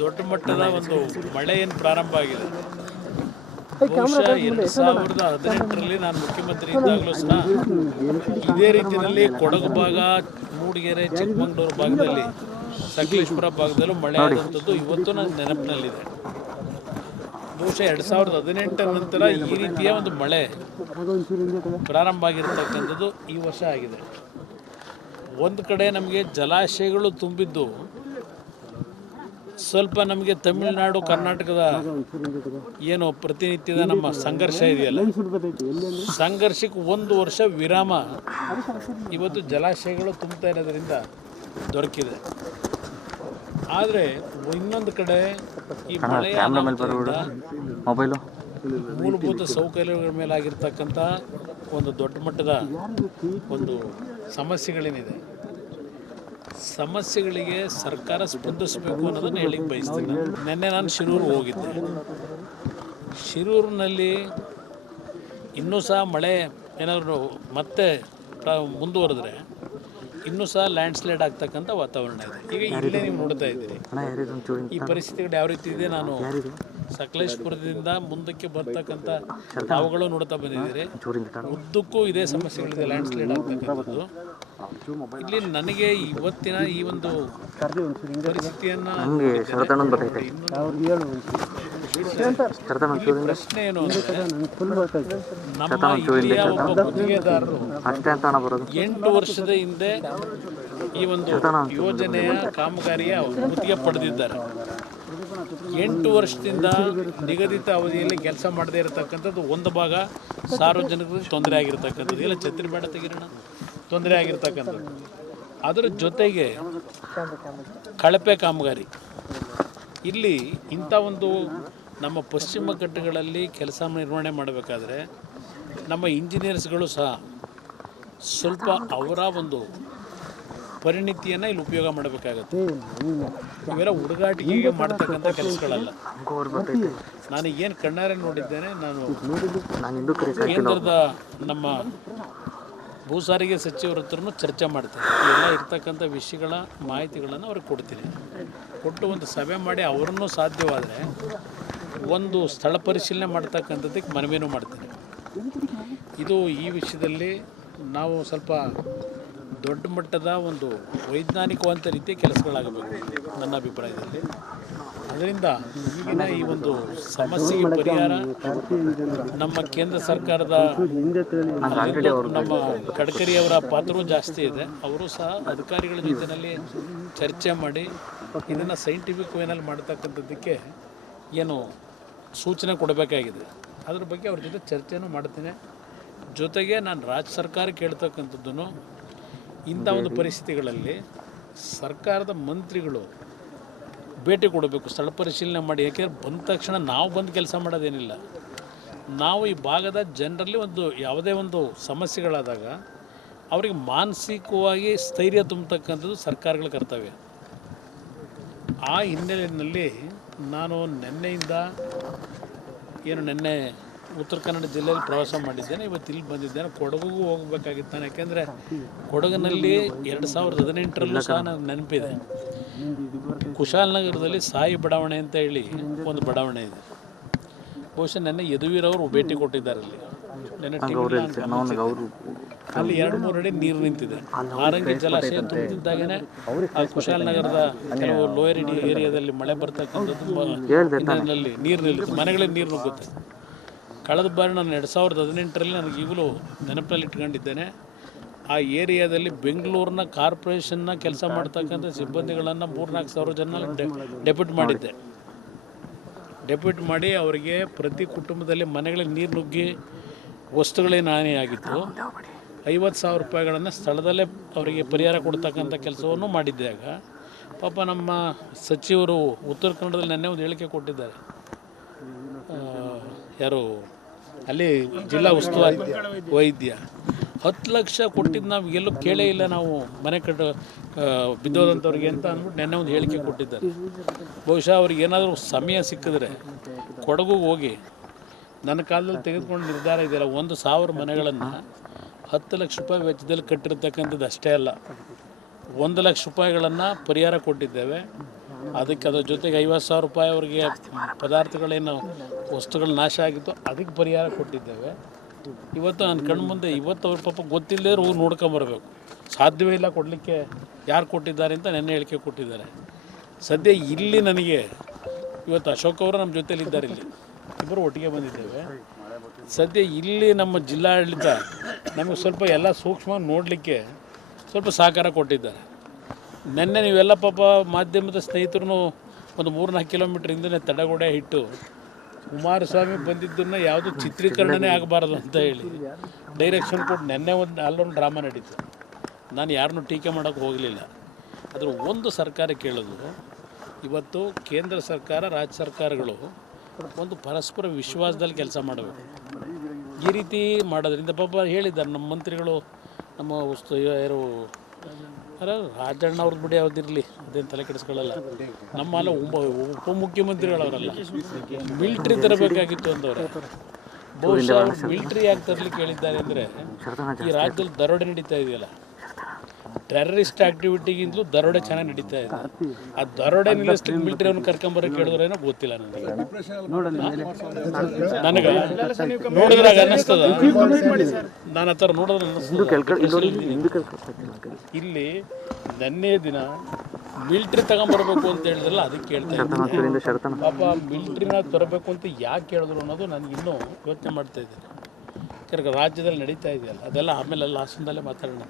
ದೊಡ್ಡ ಮಟ್ಟದ ಒಂದು ಮಳೆ ಏನು ಪ್ರಾರಂಭ ಆಗಿದೆ. ಬಹುಶಃ 2018ರಲ್ಲಿ ನಾನು ಮುಖ್ಯಮಂತ್ರಿ ಇದ್ದಾಗಲೂ ಸಹ ಇದೇ ರೀತಿಯಲ್ಲಿ ಕೊಡಗು ಭಾಗ, ಮೂಡಿಗೆರೆ, ಚಿಕ್ಕಮಗಳೂರು ಭಾಗದಲ್ಲಿ, ಸಕಲೇಶ್ಪುರ ಭಾಗದಲ್ಲೂ ಮಳೆ ಆದಂಥದ್ದು ಇವತ್ತು ನನ್ನ ನೆನಪಿನಲ್ಲಿದೆ. ಬಹುಶಃ 2018 ನಂತರ ಈ ರೀತಿಯ ಒಂದು ಮಳೆ ಪ್ರಾರಂಭ ಆಗಿರತಕ್ಕಂಥದ್ದು ಈ ವರ್ಷ ಆಗಿದೆ. ಒಂದು ಕಡೆ ನಮಗೆ ಜಲಾಶಯಗಳು ತುಂಬಿದ್ದು ಸ್ವಲ್ಪ ನಮಗೆ ತಮಿಳುನಾಡು, ಕರ್ನಾಟಕದ ಏನು ಪ್ರತಿನಿತ್ಯದ ನಮ್ಮ ಸಂಘರ್ಷ ಇದೆಯಲ್ಲ, ಸಂಘರ್ಷಕ್ಕೆ ಒಂದು ವರ್ಷ ವಿರಾಮ ಇವತ್ತು ಜಲಾಶಯಗಳು ತುಂಬ್ತಾ ಇರೋದ್ರಿಂದ ದೊರಕಿದೆ. ಆದರೆ ಇನ್ನೊಂದು ಕಡೆ ಈ ಮಳೆಯ ಮೂಲಭೂತ ಸೌಕರ್ಯಗಳ ಮೇಲೆ ಆಗಿರ್ತಕ್ಕಂಥ ಒಂದು ದೊಡ್ಡ ಮಟ್ಟದ ಒಂದು ಸಮಸ್ಯೆಗಳೇನಿದೆ, ಸಮಸ್ಯೆಗಳಿಗೆ ಸರ್ಕಾರ ಸ್ಪಂದಿಸಬೇಕು ಅನ್ನೋದನ್ನು ಹೇಳಿಕ್ಕೆ ಬಯಸ್ತೀನಿ. ನಿನ್ನೆ ನಾನು ಶಿರೂರು ಹೋಗಿದ್ದೆ. ಶಿರೂರಿನಲ್ಲಿ ಇನ್ನೂ ಸಹ ಮಳೆ ಏನಾದರೂ ಮತ್ತೆ ಮುಂದುವರೆದ್ರೆ ಇನ್ನೂ ಸಹ ಲ್ಯಾಂಡ್ಸ್ಲೈಡ್ ಆಗ್ತಕ್ಕಂಥ ವಾತಾವರಣ ಇದೆ. ಈಗ ಇಲ್ಲೇ ನೀವು ನೋಡ್ತಾ ಇದ್ದೀರಿ ಈ ಪರಿಸ್ಥಿತಿಗಳು ಯಾವ ರೀತಿ ಇದೆ. ನಾನು ಸಕಲೇಶ್ಪುರದಿಂದ ಮುಂದಕ್ಕೆ ಬರ್ತಕ್ಕಂಥ ಅವುಗಳು ನೋಡ್ತಾ ಬಂದಿದ್ದೀರಿ. ಉದ್ದಕ್ಕೂ ಇದೇ ಸಮಸ್ಯೆಗಳಿದೆ, ಲ್ಯಾಂಡ್ಸ್ಲೈಡ್ ಆಗ್ತಕ್ಕಂಥದ್ದು. ಇಲ್ಲಿ ನನಗೆ ಇವತ್ತಿನ ಈ ಒಂದು ಪರಿಸ್ಥಿತಿಯನ್ನು ಪ್ರಶ್ನೆ ಏನು ಅಂದರೆ, ನಮ್ಮ ಇಲ್ಲಿಯ ಒಬ್ಬ ಗುತ್ತಿಗೆದಾರರು 8 ವರ್ಷದ ಹಿಂದೆ ಈ ಒಂದು ಯೋಜನೆಯ ಕಾಮಗಾರಿಯ ಗುತ್ತಿಗೆ ಪಡೆದಿದ್ದಾರೆ. 8 ವರ್ಷದಿಂದ ನಿಗದಿತ ಅವಧಿಯಲ್ಲಿ ಕೆಲಸ ಮಾಡದೇ ಇರತಕ್ಕಂಥದ್ದು ಒಂದು ಭಾಗ ಸಾರ್ವಜನಿಕರಿಗೆ ತೊಂದರೆ ಆಗಿರ್ತಕ್ಕಂಥದ್ದು, ಇಲ್ಲ ಛತ್ರಿ ಬೇಡ ತೆಗಿರೋಣ, ತೊಂದರೆ ಆಗಿರ್ತಕ್ಕಂಥದ್ದು. ಅದರ ಜೊತೆಗೆ ಕಳಪೆ ಕಾಮಗಾರಿ. ಇಲ್ಲಿ ಇಂಥ ಒಂದು ನಮ್ಮ ಪಶ್ಚಿಮ ಘಟ್ಟಗಳಲ್ಲಿ ಕೆಲಸ ನಿರ್ವಹಣೆ ಮಾಡಬೇಕಾದ್ರೆ ನಮ್ಮ ಇಂಜಿನಿಯರ್ಸ್ಗಳು ಸಹ ಸ್ವಲ್ಪ ಅವರ ಒಂದು ಪರಿಣಿತಿಯನ್ನು ಇಲ್ಲಿ ಉಪಯೋಗ ಮಾಡಬೇಕಾಗತ್ತೆ. ಇವೆಲ್ಲ ಹುಡುಗಾಟಿಕೆಗೆ ಮಾಡ್ತಕ್ಕಂಥ ಕೆಲಸಗಳಲ್ಲ. ನಾನು ಏನು ಕಣ್ಣಾರೆ ನೋಡಿದ್ದೇನೆ, ನಾನು ಕೇಂದ್ರದ ನಮ್ಮ ಭೂ ಸಾರಿಗೆ ಸಚಿವರ ಹತ್ರನೂ ಚರ್ಚೆ ಮಾಡ್ತೀನಿ. ಎಲ್ಲ ಇರ್ತಕ್ಕಂಥ ವಿಷಯಗಳ ಮಾಹಿತಿಗಳನ್ನು ಅವ್ರಿಗೆ ಕೊಡ್ತೀನಿ. ಕೊಟ್ಟು ಒಂದು ಸಭೆ ಮಾಡಿ ಅವರನ್ನು ಸಾಧ್ಯವಾದರೆ ಒಂದು ಸ್ಥಳ ಪರಿಶೀಲನೆ ಮಾಡ್ತಕ್ಕಂಥದ್ದಕ್ಕೆ ಮನವಿನೂ ಮಾಡ್ತೀನಿ. ಇದು ಈ ವಿಷಯದಲ್ಲಿ ನಾವು ಸ್ವಲ್ಪ ದೊಡ್ಡ ಮಟ್ಟದ ಒಂದು ವೈಜ್ಞಾನಿಕವಂತ ರೀತಿಯ ಕೆಲಸಗಳಾಗಬೇಕು ನನ್ನ ಅಭಿಪ್ರಾಯದಲ್ಲಿ. ಅದರಿಂದ ಈಗಿನ ಈ ಒಂದು ಸಮಸ್ಯೆಗೆ ಪರಿಹಾರ ನಮ್ಮ ಕೇಂದ್ರ ಸರ್ಕಾರದ ನಮ್ಮ ಗಡ್ಕರಿಯವರ ಪಾತ್ರವೂ ಜಾಸ್ತಿ ಇದೆ. ಅವರು ಸಹ ಅಧಿಕಾರಿಗಳ ಜೊತೆಯಲ್ಲಿ ಚರ್ಚೆ ಮಾಡಿ ಇದನ್ನು ಸೈಂಟಿಫಿಕ್ ವೇನಲ್ಲಿ ಮಾಡ್ತಕ್ಕಂಥದ್ದಕ್ಕೆ ಏನು ಸೂಚನೆ ಕೊಡಬೇಕಾಗಿದೆ. ಅದ್ರ ಬಗ್ಗೆ ಅವ್ರ ಜೊತೆ ಚರ್ಚೆನೂ ಮಾಡ್ತೀನಿ. ಜೊತೆಗೆ ನಾನು ರಾಜ್ಯ ಸರ್ಕಾರ ಕೇಳ್ತಕ್ಕಂಥದ್ದನ್ನು, ಇಂಥ ಒಂದು ಪರಿಸ್ಥಿತಿಗಳಲ್ಲಿ ಸರ್ಕಾರದ ಮಂತ್ರಿಗಳು ಭೇಟಿ ಕೊಡಬೇಕು, ಸ್ಥಳ ಪರಿಶೀಲನೆ ಮಾಡಿ. ಯಾಕೆಂದರೆ ಬಂದ ತಕ್ಷಣ ನಾವು ಬಂದು ಕೆಲಸ ಮಾಡೋದೇನಿಲ್ಲ. ನಾವು ಈ ಭಾಗದ ಜನರಲ್ಲಿ ಒಂದು ಯಾವುದೇ ಒಂದು ಸಮಸ್ಯೆಗಳಾದಾಗ ಅವರಿಗೆ ಮಾನಸಿಕವಾಗಿ ಸ್ಥೈರ್ಯ ತುಂಬತಕ್ಕಂಥದ್ದು ಸರ್ಕಾರಗಳ ಕರ್ತವ್ಯ. ಆ ಹಿನ್ನೆಲೆಯಲ್ಲಿ ನಾನು ನಿನ್ನೆ ಉತ್ತರ ಕನ್ನಡ ಜಿಲ್ಲೆಯಲ್ಲಿ ಪ್ರವಾಸ ಮಾಡಿದ್ದೇನೆ. ಇವತ್ತು ಇಲ್ಲಿ ಬಂದಿದ್ದೇನೆ. ಕೊಡಗುಗೂ ಹೋಗಬೇಕಾಗಿತ್ತು ನಾನು. ಯಾಕೆಂದರೆ ಕೊಡಗಿನಲ್ಲಿ 2018ರಲ್ಲೂ ಸಹ ನನಗೆ ನೆನಪಿದೆ, ಕುಶಾಲನಗರದಲ್ಲಿ ಸಾಯಿ ಬಡಾವಣೆ ಅಂತ ಹೇಳಿ ಒಂದು ಬಡಾವಣೆ ಇದೆ. ಬಹುಶಃ ನೆನ್ನೆ ಯದುವೀರವರು ಭೇಟಿ ಕೊಟ್ಟಿದ್ದಾರೆ. ಅಲ್ಲಿ ಅಲ್ಲಿ 2-3 ಅಡಿ ನೀರು ನಿಂತಿದೆ. ಆರಂಗಿ ಜಲಾಶಯ ತುಂಬಿದ್ದಾಗೇ ಆ ಕುಶಾಲನಗರದ ಕೆಲವು ಲೋಯರ್ ಏರಿಯಾದಲ್ಲಿ ಮಳೆ ಬರ್ತಕ್ಕಂಥದ್ದು ನೀರು ನಿಲ್ಲುತ್ತೆ, ಮನೆಗಳಲ್ಲಿ ನೀರು ನುಗ್ಗುತ್ತೆ. ಕಳೆದ ಬಾರಿ ನಾನು 2018ರಲ್ಲಿ ನನಗೆ ಈಗಲೂ ನೆನಪಲ್ಲಿ ಇಟ್ಕೊಂಡಿದ್ದೇನೆ. ಆ ಏರಿಯಾದಲ್ಲಿ ಬೆಂಗಳೂರಿನ ಕಾರ್ಪೊರೇಷನ್ನ ಕೆಲಸ ಮಾಡ್ತಕ್ಕಂಥ ಸಿಬ್ಬಂದಿಗಳನ್ನು 3-4 ಸಾವಿರ ಜನ ಡೆಪ್ಯೂಟ್ ಮಾಡಿದ್ದೆ. ಡೆಪ್ಯೂಟ್ ಮಾಡಿ ಅವರಿಗೆ ಪ್ರತಿ ಕುಟುಂಬದಲ್ಲಿ ಮನೆಗಳಿಗೆ ನೀರು ನುಗ್ಗಿ ವಸ್ತುಗಳೇನು ಹಾನಿಯಾಗಿತ್ತು 50,000 ರೂಪಾಯಿಗಳನ್ನು ಸ್ಥಳದಲ್ಲೇ ಅವರಿಗೆ ಪರಿಹಾರ ಕೊಡ್ತಕ್ಕಂಥ ಕೆಲಸವನ್ನು ಮಾಡಿದ್ದೆ. ಆಗ ಪಾಪ ನಮ್ಮ ಸಚಿವರು ಉತ್ತರ ಕನ್ನಡದಲ್ಲಿ ನೆನ್ನೆ ಒಂದು ಹೇಳಿಕೆ ಕೊಟ್ಟಿದ್ದಾರೆ. ಯಾರು ಅಲ್ಲಿ ಜಿಲ್ಲಾ ಉಸ್ತುವಾರಿ ವೈದ್ಯ 10 ಲಕ್ಷ ಕೊಟ್ಟಿದ್ದು ನಾವು ಎಲ್ಲೂ ಕೇಳೇ ಇಲ್ಲ, ನಾವು ಮನೆ ಬಿದ್ದೋದಂಥವ್ರಿಗೆ ಅಂತ ಅಂದ್ಬಿಟ್ಟು ನೆನ್ನೆ ಒಂದು ಹೇಳಿಕೆ ಕೊಟ್ಟಿದ್ದಾರೆ. ಬಹುಶಃ ಅವ್ರಿಗೆ ಏನಾದರೂ ಸಮಯ ಸಿಕ್ಕಿದ್ರೆ ಕೊಡಗುಗೆ ಹೋಗಿ ನನ್ನ ಕಾಲದಲ್ಲಿ ತೆಗೆದುಕೊಂಡು ನಿರ್ಧಾರ ಇದೆಯಲ್ಲ, 1,000 ಮನೆಗಳನ್ನು 10 ಲಕ್ಷ ರೂಪಾಯಿ ವೆಚ್ಚದಲ್ಲಿ ಕಟ್ಟಿರ್ತಕ್ಕಂಥದ್ದು ಅಷ್ಟೇ ಅಲ್ಲ, 1 ಲಕ್ಷ ರೂಪಾಯಿಗಳನ್ನು ಪರಿಹಾರ ಕೊಟ್ಟಿದ್ದೇವೆ. ಅದಕ್ಕೆ ಅದ್ರ ಜೊತೆಗೆ 50,000 ರೂಪಾಯಿ ಅವರಿಗೆ ಪದಾರ್ಥಗಳೇನು ವಸ್ತುಗಳು ನಾಶ ಆಗಿತ್ತು ಅದಕ್ಕೆ ಪರಿಹಾರ ಕೊಟ್ಟಿದ್ದೇವೆ. ಇವತ್ತು ನನ್ನ ಕಣ್ಣು ಮುಂದೆ ಇವತ್ತು ಅವ್ರ ಪಾಪ ಗೊತ್ತಿಲ್ಲದೆ ಹೋಗಿ ನೋಡ್ಕೊಂಬರ್ಬೇಕು, ಸಾಧ್ಯವೇ ಇಲ್ಲ ಕೊಡಲಿಕ್ಕೆ. ಯಾರು ಕೊಟ್ಟಿದ್ದಾರೆ ಅಂತ ನೆನ್ನೆ ಹೇಳಿಕೆ ಕೊಟ್ಟಿದ್ದಾರೆ. ಸದ್ಯ ಇಲ್ಲಿ ನನಗೆ ಇವತ್ತು ಅಶೋಕ್ ಅವರು ನಮ್ಮ ಜೊತೆಲಿದ್ದಾರೆ, ಇಲ್ಲಿ ಇಬ್ಬರು ಒಟ್ಟಿಗೆ ಬಂದಿದ್ದೇವೆ. ಸದ್ಯ ಇಲ್ಲಿ ನಮ್ಮ ಜಿಲ್ಲಾಡಳಿತ ನಮಗೆ ಸ್ವಲ್ಪ ಎಲ್ಲ ಸೂಕ್ಷ್ಮ ನೋಡಲಿಕ್ಕೆ ಸ್ವಲ್ಪ ಸಹಕಾರ ಕೊಟ್ಟಿದ್ದಾರೆ. ನೆನ್ನೆ ನೀವೆಲ್ಲ ಪಾಪ ಮಾಧ್ಯಮದ ಸ್ನೇಹಿತರು ಒಂದು 3-4 ಕಿಲೋಮೀಟ್ರ್ ಹಿಂದೆ ತಡೆಗೋಡೆ ಇಟ್ಟು ಕುಮಾರಸ್ವಾಮಿ ಬಂದಿದ್ದನ್ನು ಯಾವುದೂ ಚಿತ್ರೀಕರಣನೇ ಆಗಬಾರ್ದು ಅಂತ ಹೇಳಿ ಡೈರೆಕ್ಷನ್ ಕೊಟ್ಟು ನೆನ್ನೆ ಅಲ್ಲೊಂದು ಡ್ರಾಮಾ ನಡೀತು. ನಾನು ಯಾರನ್ನೂ ಟೀಕೆ ಮಾಡೋಕ್ಕೆ ಹೋಗಲಿಲ್ಲ. ಅದ್ರ ಒಂದು ಸರ್ಕಾರ ಕೇಳೋದು, ಇವತ್ತು ಕೇಂದ್ರ ಸರ್ಕಾರ ರಾಜ್ಯ ಸರ್ಕಾರಗಳು ಒಂದು ಪರಸ್ಪರ ವಿಶ್ವಾಸದಲ್ಲಿ ಕೆಲಸ ಮಾಡಬೇಕು. ಈ ರೀತಿ ಮಾಡೋದ್ರಿಂದ ಪಾಪ ಹೇಳಿದ್ದಾರೆ ನಮ್ಮ ಮಂತ್ರಿಗಳು, ನಮ್ಮ ಯಾರು ರಾಜಣ್ಣ ಅವ್ರದ್ದು ಬಿಡಿ ಅವ್ರದ್ದಿರಲಿ, ಅದೇನು ತಲೆ ಕೆಡಿಸ್ಕೊಳ್ಳಲ್ಲ. ನಮ್ಮಲ್ಲ ಉಪಮುಖ್ಯಮಂತ್ರಿಗಳವರಲ್ಲ, ಮಿಲ್ಟ್ರಿ ತರಬೇಕಾಗಿತ್ತು ಅಂದವ್ರೆ. ಬಹುಶಃ ಮಿಲ್ಟ್ರಿ ಯಾಕೆ ತರಲಿಕ್ಕೆ ಹೇಳಿದ್ದಾರೆ ಅಂದರೆ, ಈ ರಾಜ್ಯದಲ್ಲಿ ದರೋಡೆ ನಡೀತಾ ಇದೆಯಲ್ಲ, ಟೆರರಿಸ್ಟ್ ಆ್ಯಕ್ಟಿವಿಟಿಗಿಂತಲೂ ದರೋಡೆ ಚೆನ್ನಾಗಿ ನಡೀತಾ ಇದೆ. ಆ ದರೋಡೆ ನಿಲ್ಲಿಸ್ಲಿಕ್ಕೆ ಮಿಲಿಟರಿಯನ್ನು ಕರ್ಕೊಂಬರೋಕೆ ಹೇಳಿದ್ರೇನೋ ಗೊತ್ತಿಲ್ಲ ನನಗೆ. ನೋಡಿದ್ರಾಗ ಅನ್ನಿಸ್ತದ, ನಾನು ಆ ಥರ ನೋಡೋದು ಇಲ್ಲಿ ನೆನ್ನೆ ದಿನ ಮಿಲ್ಟ್ರಿ ತಗೊಂಬರ್ಬೇಕು ಅಂತ ಹೇಳಿದ್ರಲ್ಲ, ಅದಕ್ಕೆ ಕೇಳ್ತಾ ಇದ್ದೀನಿ. ಪಾಪ ಮಿಲ್ಟ್ರಿನ ತರಬೇಕು ಅಂತ ಯಾಕೆ ಹೇಳಿದ್ರು ಅನ್ನೋದು ನನಗೆ ಇನ್ನೂ ಯೋಚನೆ ಮಾಡ್ತಾ ಇದ್ದೀನಿ. ಯಾಕಂದ್ರೆ ರಾಜ್ಯದಲ್ಲಿ ನಡೀತಾ ಇದೆಯಲ್ಲ, ಅದೆಲ್ಲ ಆಮೇಲೆ ಎಲ್ಲ ಹಾಸನದಲ್ಲೇ ಮಾತಾಡೋಣ.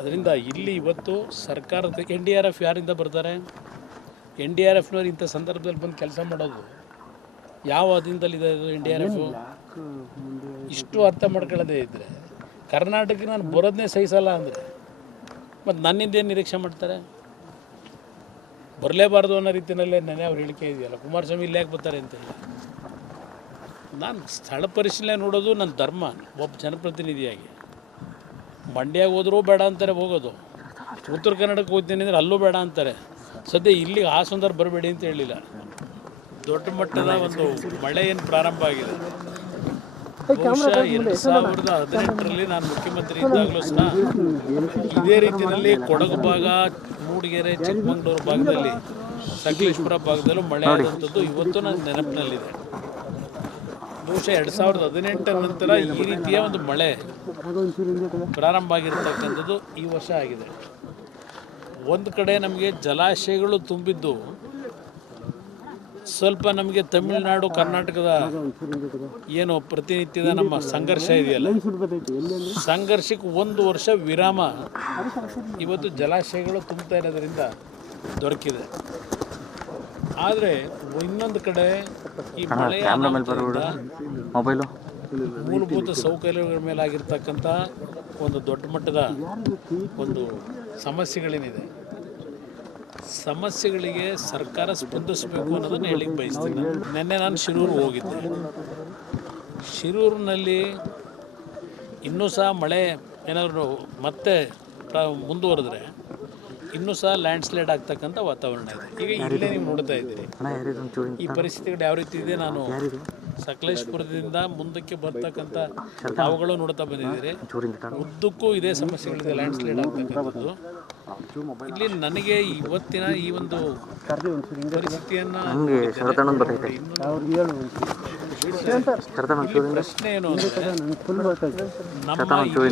ಅದರಿಂದ ಇಲ್ಲಿ ಇವತ್ತು ಸರ್ಕಾರದ NDRF ಯಾರಿಂದ ಬರ್ತಾರೆ? NDRFನವ್ರು ಇಂಥ ಸಂದರ್ಭದಲ್ಲಿ ಬಂದು ಕೆಲಸ ಮಾಡೋದು ಯಾವ ಅಧೀನದಲ್ಲಿದೆ ಅದು NDRF? ಇಷ್ಟು ಅರ್ಥ ಮಾಡ್ಕೊಳ್ಳೋದೇ ಇದ್ದರೆ ಕರ್ನಾಟಕಕ್ಕೆ ನಾನು ಬರೋದನ್ನೇ ಸಹಿಸಲ್ಲ ಅಂದರೆ ಮತ್ತು ನನ್ನಿಂದ ಏನು ನಿರೀಕ್ಷೆ ಮಾಡ್ತಾರೆ? ಬರಲೇಬಾರ್ದು ಅನ್ನೋ ರೀತಿಯಲ್ಲೇ ನೆನೆ ಅವ್ರು ಹೇಳಿಕೆ ಇದೆಯಲ್ಲ, ಕುಮಾರಸ್ವಾಮಿ ಇಲ್ಲೇ ಯಾಕೆ ಬರ್ತಾರೆ ಅಂತ ಹೇಳಿ. ನಾನು ಸ್ಥಳ ಪರಿಶೀಲನೆ ನೋಡೋದು ನನ್ನ ಧರ್ಮ ಒಬ್ಬ ಜನಪ್ರತಿನಿಧಿಯಾಗಿ. ಮಂಡ್ಯಾಗ ಹೋದರೂ ಬೇಡ ಅಂತಾರೆ ಹೋಗೋದು, ಉತ್ತರ ಕನ್ನಡಕ್ಕೆ ಹೋಗ್ತೀನಿ ಅಂದರೆ ಅಲ್ಲೂ ಬೇಡ ಅಂತಾರೆ. ಸದ್ಯ ಇಲ್ಲಿಗೆ ಹಾಸನದವ್ರು ಬರಬೇಡಿ ಅಂತ ಹೇಳಿಲ್ಲ. ದೊಡ್ಡ ಮಟ್ಟದ ಒಂದು ಮಳೆ ಏನು ಪ್ರಾರಂಭ ಆಗಿದೆ. ಬಹುಶಃ 2018ರಲ್ಲಿ ನಾನು ಮುಖ್ಯಮಂತ್ರಿ ಇದ್ದಾಗಲೂ ಸಹ ಇದೇ ರೀತಿಯಲ್ಲಿ ಕೊಡಗು ಭಾಗ, ಮೂಡಿಗೆರೆ, ಚಿಕ್ಕಮಗಳೂರು ಭಾಗದಲ್ಲಿ, ಸಕಲೇಶ್ಪುರ ಭಾಗದಲ್ಲೂ ಮಳೆ ಆದಂಥದ್ದು ಇವತ್ತು ನನ್ನ ನೆನಪಿನಲ್ಲಿದೆ. ಬಹುಶಃ 2018 ನಂತರ ಈ ರೀತಿಯ ಒಂದು ಮಳೆ ಪ್ರಾರಂಭ ಆಗಿರತಕ್ಕಂಥದ್ದು ಈ ವರ್ಷ ಆಗಿದೆ. ಒಂದು ಕಡೆ ನಮಗೆ ಜಲಾಶಯಗಳು ತುಂಬಿದ್ದು ಸ್ವಲ್ಪ ನಮಗೆ ತಮಿಳುನಾಡು ಕರ್ನಾಟಕದ ಏನು ಪ್ರತಿನಿತ್ಯದ ನಮ್ಮ ಸಂಘರ್ಷ ಇದೆಯಲ್ಲ, ಸಂಘರ್ಷಕ್ಕೆ 1 ವರ್ಷ ವಿರಾಮ ಇವತ್ತು ಜಲಾಶಯಗಳು ತುಂಬ್ತಾ ಇರೋದ್ರಿಂದ ದೊರಕಿದೆ. ಆದರೆ ಇನ್ನೊಂದು ಕಡೆ ಈ ಮಳೆಯ ಮೂಲಭೂತ ಸೌಕರ್ಯಗಳ ಮೇಲಾಗಿರ್ತಕ್ಕಂಥ ಒಂದು ದೊಡ್ಡ ಮಟ್ಟದ ಒಂದು ಸಮಸ್ಯೆಗಳೇನಿದೆ, ಸಮಸ್ಯೆಗಳಿಗೆ ಸರ್ಕಾರ ಸ್ಪಂದಿಸಬೇಕು ಅನ್ನೋದನ್ನು ಹೇಳಿಕ್ಕೆ ಬಯಸ್ತೀನಿ. ನಿನ್ನೆ ನಾನು ಶಿರೂರು ಹೋಗಿದ್ದೆ. ಶಿರೂರಿನಲ್ಲಿ ಇನ್ನೂ ಸಹ ಮಳೆ ಏನಾದರೂ ಮತ್ತೆ ಮುಂದುವರೆದ್ರೆ ಇನ್ನೂ ಸಹ ಲ್ಯಾಂಡ್ಸ್ಲೈಡ್ ಆಗ್ತಕ್ಕಂಥ ವಾತಾವರಣ ಇದೆ. ಈಗ ಇಲ್ಲೇ ನೀವು ನೋಡ್ತಾ ಇದ್ದೀರಿ ಈ ಪರಿಸ್ಥಿತಿಗಳು ಯಾವ ರೀತಿ ಇದೆ. ನಾನು ಸಕಲೇಶ್ಪುರದಿಂದ ಮುಂದಕ್ಕೆ ಬರ್ತಕ್ಕಂಥ ತಾವುಗಳು ನೋಡ್ತಾ ಬಂದಿದ್ದೀರಿ. ಉದ್ದಕ್ಕೂ ಇದೇ ಸಮಸ್ಯೆಗಳಿದೆ, ಲ್ಯಾಂಡ್ಸ್ಲೈಡ್ ಆಗ್ತಕ್ಕಂಥದ್ದು. ಇಲ್ಲಿ ನನಗೆ ಇವತ್ತಿನ ಈ ಒಂದು ಪರಿಸ್ಥಿತಿಯನ್ನು ಪ್ರಶ್ನೆ ಏನು ಅಂದರೆ, ನಮ್ಮ